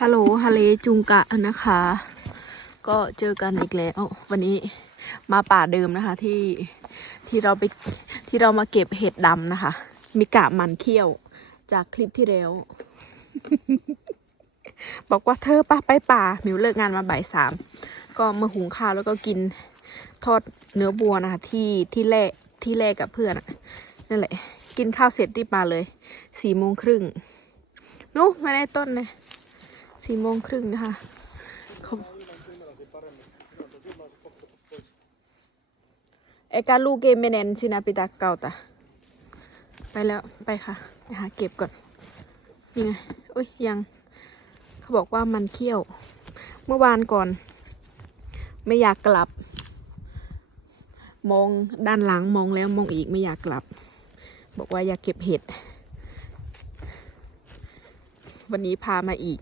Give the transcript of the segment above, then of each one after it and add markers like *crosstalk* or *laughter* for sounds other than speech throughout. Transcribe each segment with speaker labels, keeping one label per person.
Speaker 1: ฮัลโหลฮาเลจุงกะนะคะ ก็เจอกันอีกแล้ว วันนี้มาป่าเดิมนะคะที่ที่เราไปที่เรามาเก็บเห็ดดำนะคะ มิกะมันเขี้ยวจากคลิปที่แล้ว บอกว่าเธอปะไปป่าหมิวเลิกงานมาบ่ายสามก็มาหุงข้าวแล้วก็กินทอดเนื้อบัวนะคะ ที่ที่แรกที่แรกกับเพื่อนอะนั่นแหละ กินข้าวเสร็จรีบมาเลยสี่โมงครึ่งนู้ไม่ได้ต้นเลย สี่โมงครึ่งนะคะเขาเอการลูกเกมเมเนนซินาปิตาเก่าตาไปแล้วไปค่ะไปหาเก็บก่อนนี่ไงอุ้ยยังเขาบอกว่ามันเคี้ยว เมื่อวานก่อน ไม่อยากกลับ มองด้านหลังมองแล้วมองอีกไม่อยากกลับ บอกว่าอยากเก็บเห็ด วันนี้พามาอีก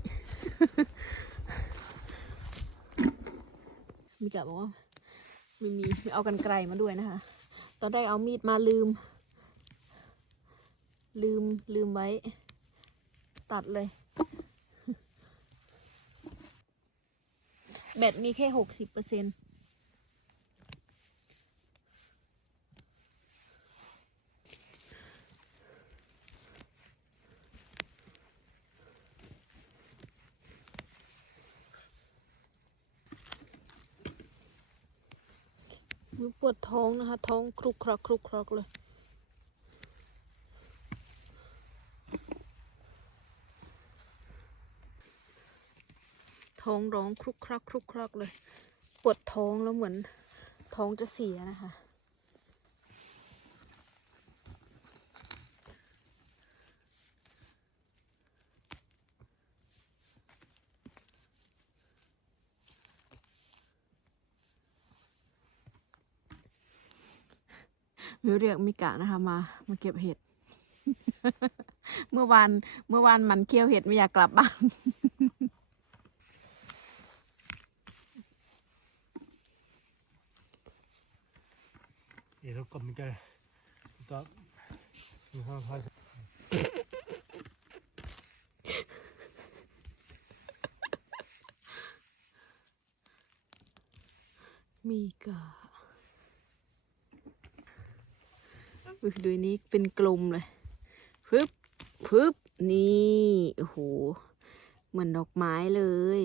Speaker 1: มีกะบอกว่าไม่มีไม่เอากันไกลมาด้วยนะคะ ตอนแรกเอามีดมาลืม ลืมลืมไว้ ตัดเลย แบตมีแค่หกสิบเปอร์เซ็นต์ปวด ท้องนะคะ ท้องครุกครักครุกครักเลย ท้องร้องครุกครักครุกครักเลย ปวดท้องแล้วเหมือนท้องจะเสียนะคะ มิวเรียกมิกะนะคะมา มาเก็บเห็ด เมื่อวานเมื่อวานมันเคี้ยวเห็ดไม่อยากกลับบ้าน
Speaker 2: Eero kom ik dat nu gaan we
Speaker 1: มีกะ อุ้ยดูนี้เป็นกลมเลยพึบพึบนี่โอ้โหเหมือนดอกไม้เลย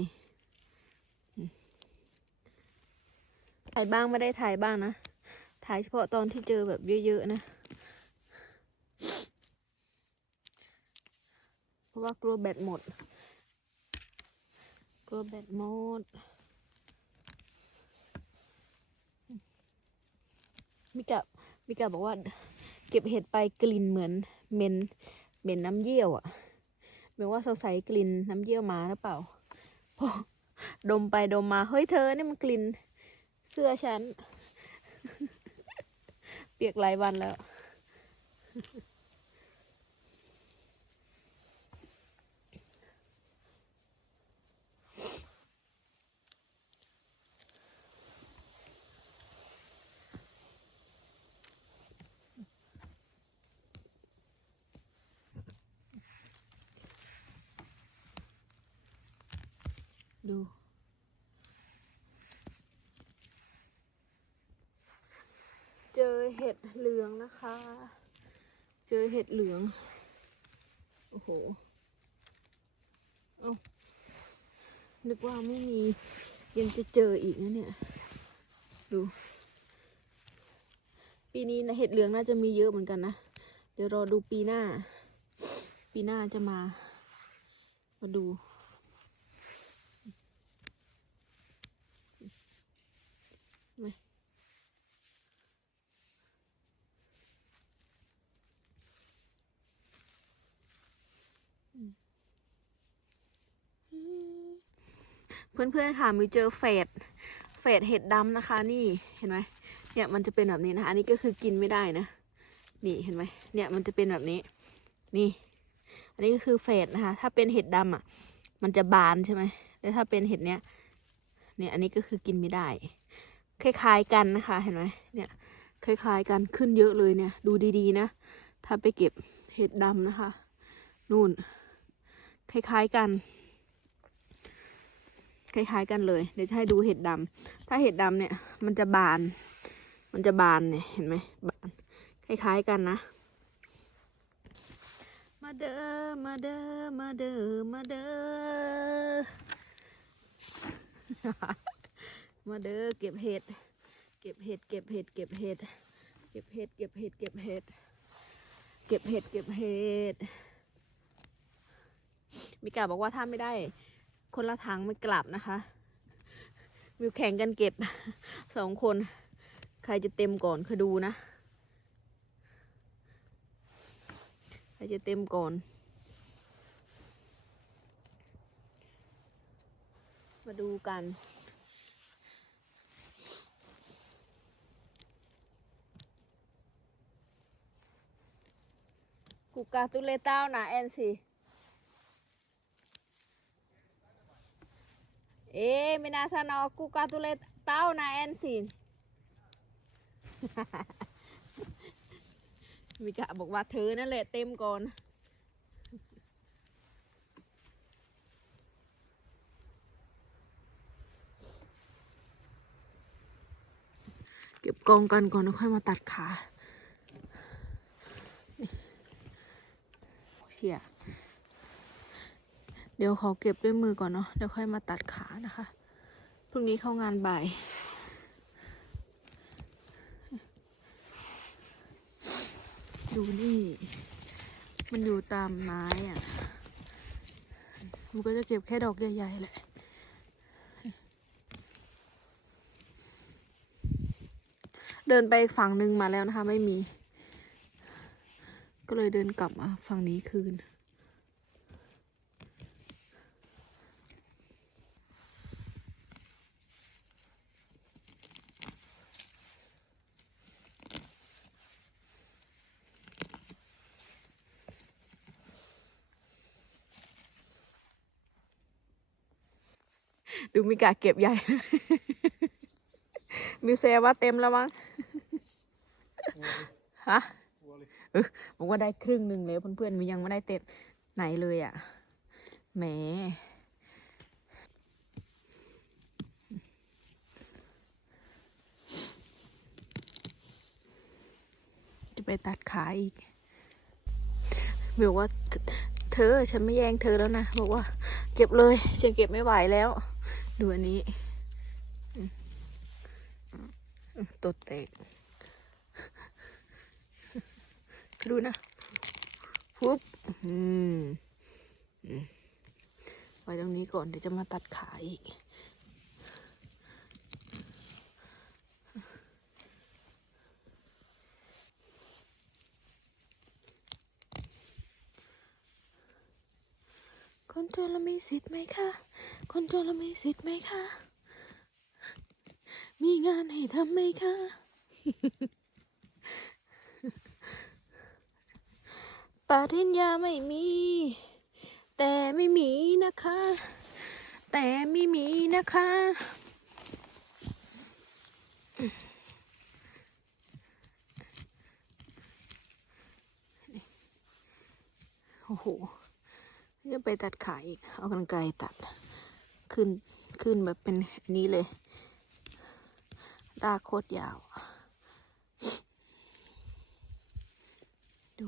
Speaker 1: ถ่ายบ้างไม่ได้ถ่ายบ้างนะ ถ่ายเฉพาะตอนที่เจอแบบเยอะๆนะ เพราะว่ากลัวแบตหมด กลัวแบตหมด มิกะมิกะบอกว่า เก็บเห็ดไปกลิ่นเหมือนเหม็นเหม็นน้ำเยี่ยวอะ่ะหมายว่าสงสัยกลิ่นน้ำเยี่ยวหมาหรือเปล่าพอดมไปดมมาเฮ้ยเธอเนี่ยมันกลิ่นเสื้อฉัน เปียกหลายวันแล้ว ดู เจอเห็ดเหลืองนะคะ เจอเห็ดเหลือง โอ้โห เอานึกว่าไม่มี ยังจะเจออีกนะเนี่ย ดู ปีนี้นะเห็ดเหลืองน่าจะมีเยอะเหมือนกันนะ เดี๋ยวรอดูปีหน้า ปีหน้าจะมา มาดู เพื่อนๆค่ะมิวเจอเฟดเฟดเห็ดดำนะคะ นี่เห็นไหมเนี่ยมันจะเป็นแบบนี้นะคะ อันนี้ก็คือกินไม่ได้นะ นี่เห็นไหมเนี่ยมันจะเป็นแบบนี้ นี่ อันนี้ก็คือเฟดนะคะ ถ้าเป็นเห็ดดำอะ มันจะบานใช่ไหมแล้วถ้าเป็นเห็ดเนี้ยเนี่ยอันนี้ก็คือกินไม่ได้ คล้ายๆกันนะคะ เห็นไหมเนี่ย คล้ายๆกันขึ้นเยอะเลยเนี่ย ดูดีๆนะ ถ้าไปเก็บเห็ดดำนะคะ นู่น คล้ายๆกัน คล้ายๆกันเลย เดี๋ยวจะให้ดูเห็ดดำถ้าเห็ดดำเนี่ย มันจะบาน มันจะบานเนี่ย เห็นไหมบาน คล้ายๆกันนะ มาเด้อ มาเด้อ มาเด้อ มาเด้อ มาเด้อ เก็บเห็ด เก็บเห็ด เก็บเห็ด เก็บเห็ด เก็บเห็ด เก็บเห็ด เก็บเห็ด เก็บเห็ด เก็บเห็ดมิกาบอกว่าถ้าไม่ได้ คนละถังไม่กลับนะคะวิวแข่งกันเก็บสองคน ใครจะเต็มก่อนเคยดูนะ ใครจะเต็มก่อน มาดูกันกูกาตุเลต้านะแอนสิ เอ๊ะมินาซานอกูกาตุเลเต้านะแอนสิมิกะบอกว่าเธอนั่นแหละเต็มก่อนเก็บกองกันก่อนแล้วค่อยมาตัดขาเชี่ย เดี๋ยวขอเก็บด้วยมือก่อนเนาะเดี๋ยวค่อยมาตัดขานะคะพรุ่งนี้เข้างานบ่ายดูนี่ มันอยู่ตามไม้อะมันก็จะเก็บแค่ดอกใหญ่ๆแหละเดินไปอีกฝั่งหนึ่งมาแล้วนะคะ ไม่มี ก็เลยเดินกลับมาฝั่งนี้คืน ดูมีกาเก็บใหญ่เลยมิวเซว่าเต็มแล้วมั้งฮะบอกว่าได้ครึ่งหนึ่งแล้วเพื่อนๆมียังไม่ได้เต็มไหนเลยอะแหมจะไปตัดขาอีกบอกว่าเธเธอฉันไม่แย่งเธอแล้วนะ บอกว่า เก็บเลยฉันเก็บไม่ไหวแล้ว ดูอันนี้ตัวเตก ดูนะปุ๊บอือืมไว้ตรงนี้ก่อนเดี๋ยวจะมาตัดขาอีก คนจนเรามีสิทธิ์ไหมคะ คนจนเรามีสิทธิ์ไหมคะ มีงานให้ทำไหมคะ ปริญญาไม่มี แต่ไม่มีนะคะ แต่ไม่มีนะคะ โอ้โหจะไปตัดขาอีก เอากันไกลตัด ขึ้นขึ้นแบบเป็นนนี้เลยรากโคตรยาว ดู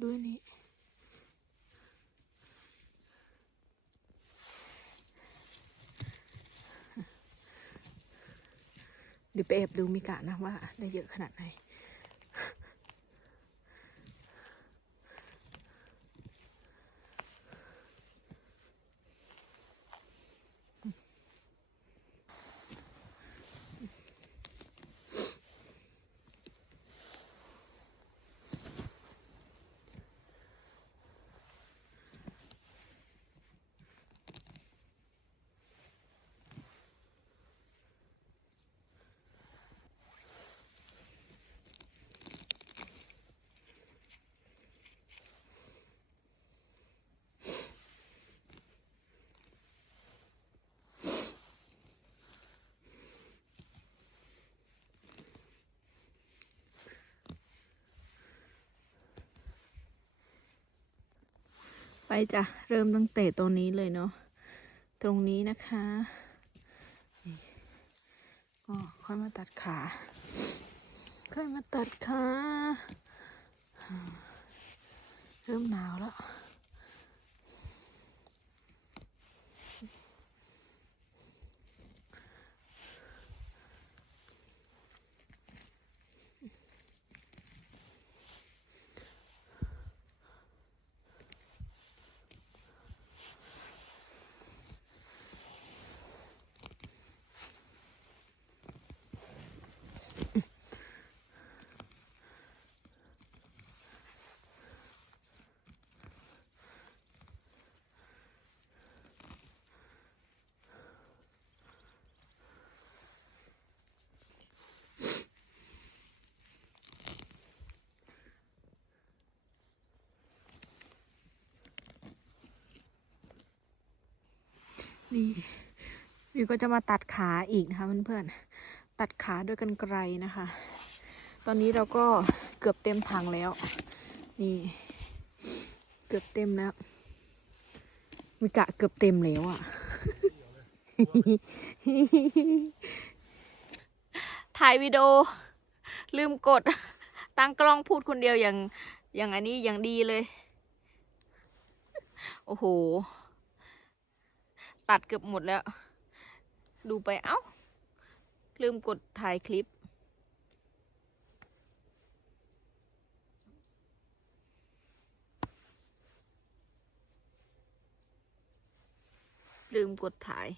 Speaker 1: ดูอันนี้เดี๋ยวไปแอบดูมิกะนะว่าได้เยอะขนาดไหน ไปจ้ะ เริ่มตั้งแต่ตรงนี้เลยเนาะ ตรงนี้นะคะก็ค่อยมาตัดขา ค่อยมาตัดขา เริ่มหนาวแล้ว นี่วิวก็จะมาตัดขาอีกนะคะเพื่อนๆตัดขาด้วยกันไกรนะคะ ตอนนี้เราก็เกือบเต็มถังแล้ว นี่ เกือบเต็มแล้วมิกะเกือบเต็มแล้วอะ่ะถ่ายวิดีโอลืมกด ตั้งกล้องพูดคนเดียวอย่างอย่างอันนี้อย่างดีเลย โอ้โห ตัดเกือบหมดแล้ว ดูไปเอ้า ลืมกดถ่ายคลิป ลืมกดถ่าย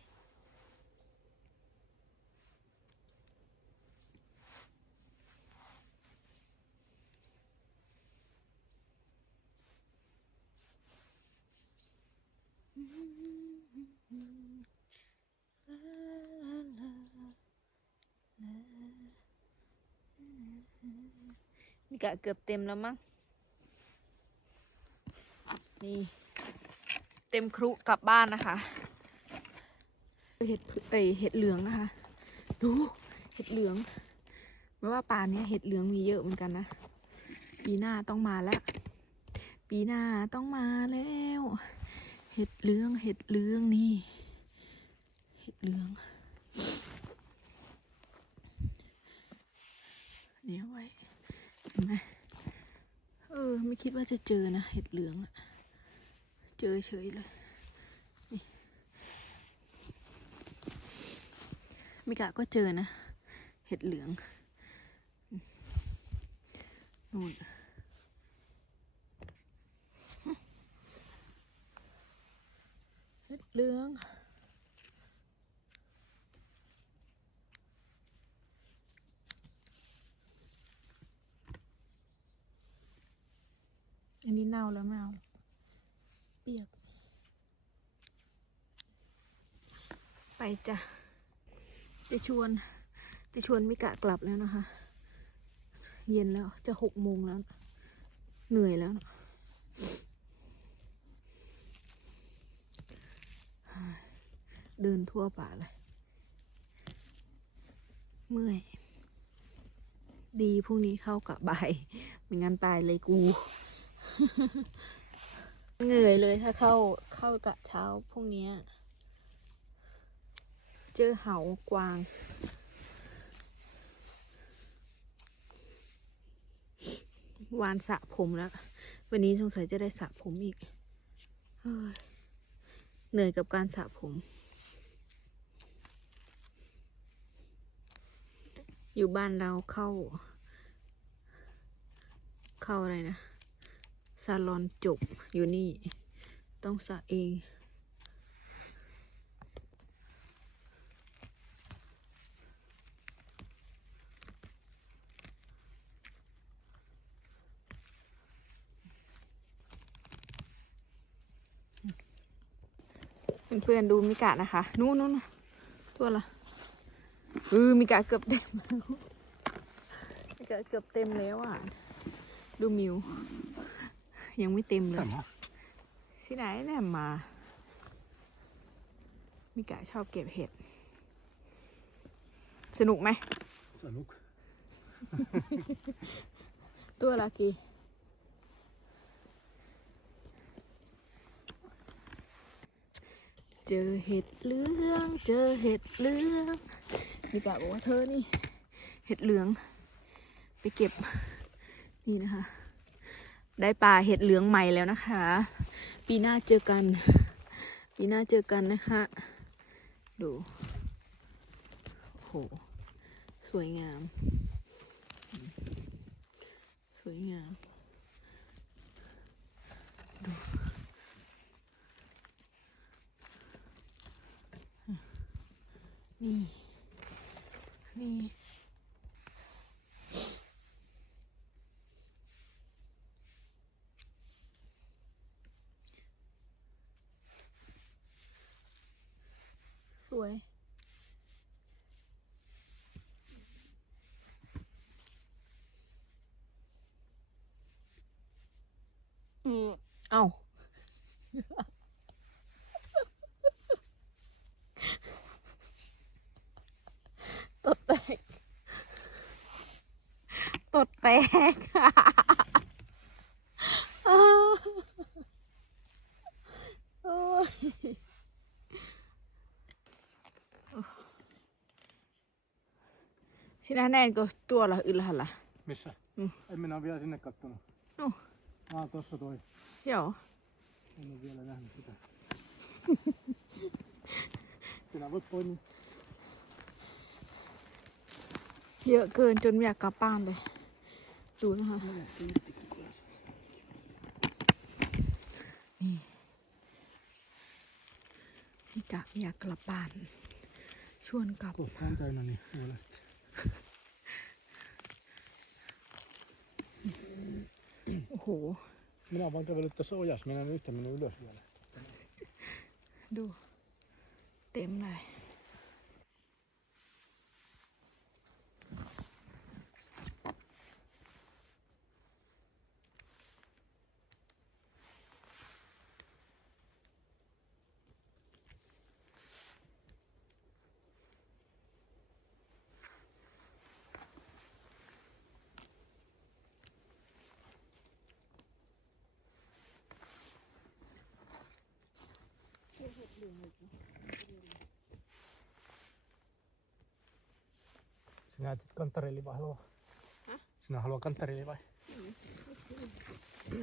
Speaker 1: กะเกือบเต็มแล้วมั้ง นี่ เต็มครุกลับบ้านนะคะ เห็ดเอยเห็ดเหลืองนะคะ ดู เห็ดเหลือง ไม่ว่าป่านนี้เห็ดเหลืองมีเยอะเหมือนกันนะ ปีหน้าต้องมาแล้ว ปีหน้าต้องมาแล้ว เห็ดเหลือง เห็ดเหลืองนี่ เห็ดเหลืองเนี่ยไว้ เห็นไหมเออ ไม่คิดว่าจะเจอนะ เห็ดเหลืองอะเจอเฉยเลยนี่มิกะก็เจอนะ เห็ดเหลืองนู่นเห็ดเหลือง เน่าแล้วไม่เอาเปียก ไปจ้ะ จะชวน จะชวนมิกะกลับแล้วนะคะ เย็นแล้วจะหกโมงแล้ว เหนื่อยแล้ว เดินทั่วป่าเลย เมื่อย ดีพรุ่งนี้เข้ากะบ่ายไม่งั้นตายเลยกู เหนื่อยเลยถ้าเข้าเข้ากะเช้าพรุ่งนี้ เจอเหากวาง วานสระผมแล้ว วันนี้สงสัยจะได้สระผมอีก เหนื่อยกับการสระผม อยู่บ้านเราเข้า เข้าอะไรนะาลอนจบอยู่นี่ ต้องสระเอง เพื่อนๆดูมิกะนะคะ นู่นนู่นนู่นตัวละเออมิกะเกือบเต็มแล้วมิกะเกือบเต็มแล้วอะ ดูมิว ยังไม่เต็มเลย
Speaker 2: Samma.
Speaker 1: ที่ไหนแหนมมา มิกะชอบเก็บเห็ด สนุกไหม
Speaker 2: Så nog.
Speaker 1: ตัวละกี่เจอเห็ดเหลือง เจอเห็ดเหลืองนี่กะบอกว่าเธอนี่ เห็ดเหลือง ไปเก็บ นี่นะคะ ได้ปลาเห็ดเหลืองใหม่แล้วนะคะ ปีหน้าเจอกัน ปีหน้าเจอกันนะคะ ดูโอ้โหสวยงาม สวยงามดูนี่ นี่ วยอืมเอ้าตดแตก ตดแตกอ้าวโอ้ย Sinä näetkö tuolla ylhäällä?
Speaker 2: Missä?
Speaker 1: Mm.
Speaker 2: En minä ole vielä sinne kattonut.
Speaker 1: No.
Speaker 2: Ah, tossa toi.
Speaker 1: Joo.
Speaker 2: En ole vielä nähnyt sitä. *laughs* Sinä voit poimia.
Speaker 1: เยอะเกินจนไม่อยากกลับบ้านเลย ดูนะคะ นี่พี่กะไม่อยากกลับบ้าน ชวนกลับ
Speaker 2: Kohta on täynnä, niin voi lähteä.
Speaker 1: โอ้โห
Speaker 2: Minä oon vaan kävellyt tässä ojassa. Minä en ole yhtään mennyt ylös vielä.
Speaker 1: ดูเต็
Speaker 2: Sinä etsit kantarelli vai haluaa? Sinä haluaa kantarelli vai?
Speaker 1: Tuo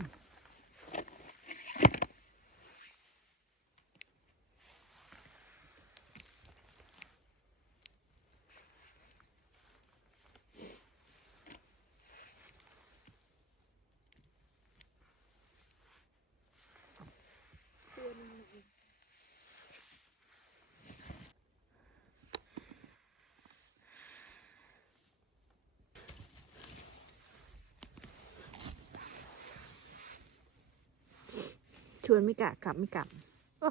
Speaker 1: ชวนไม่กะกลับไม่กลับโอ้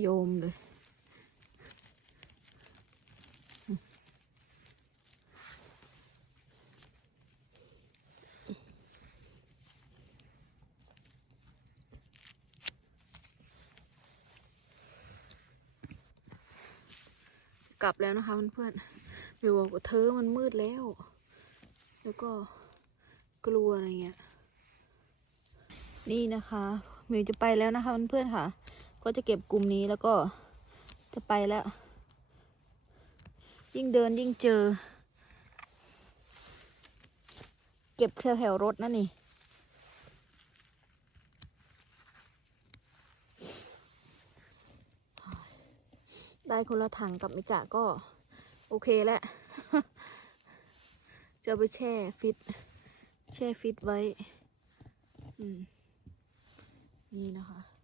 Speaker 1: โยมเลย กลับแล้วนะคะเพื่อนๆเดี๋ยวบอกว่าเธอมันมืดแล้ว แล้วก็กลัวอะไรเงี้ย นี่นะคะ มิวจะไปแล้วนะคะเพื่อนๆค่ะ ก็จะเก็บกลุ่มนี้แล้วก็จะไปแล้ว ยิ่งเดินยิ่งเจอ เก็บแถวๆรถนั่นนี่ได้คนละถังกับมิกะก็ โอเคแล้วจะไปแช่ฟิต แช่ฟิตไว้ อืม นี่นะคะ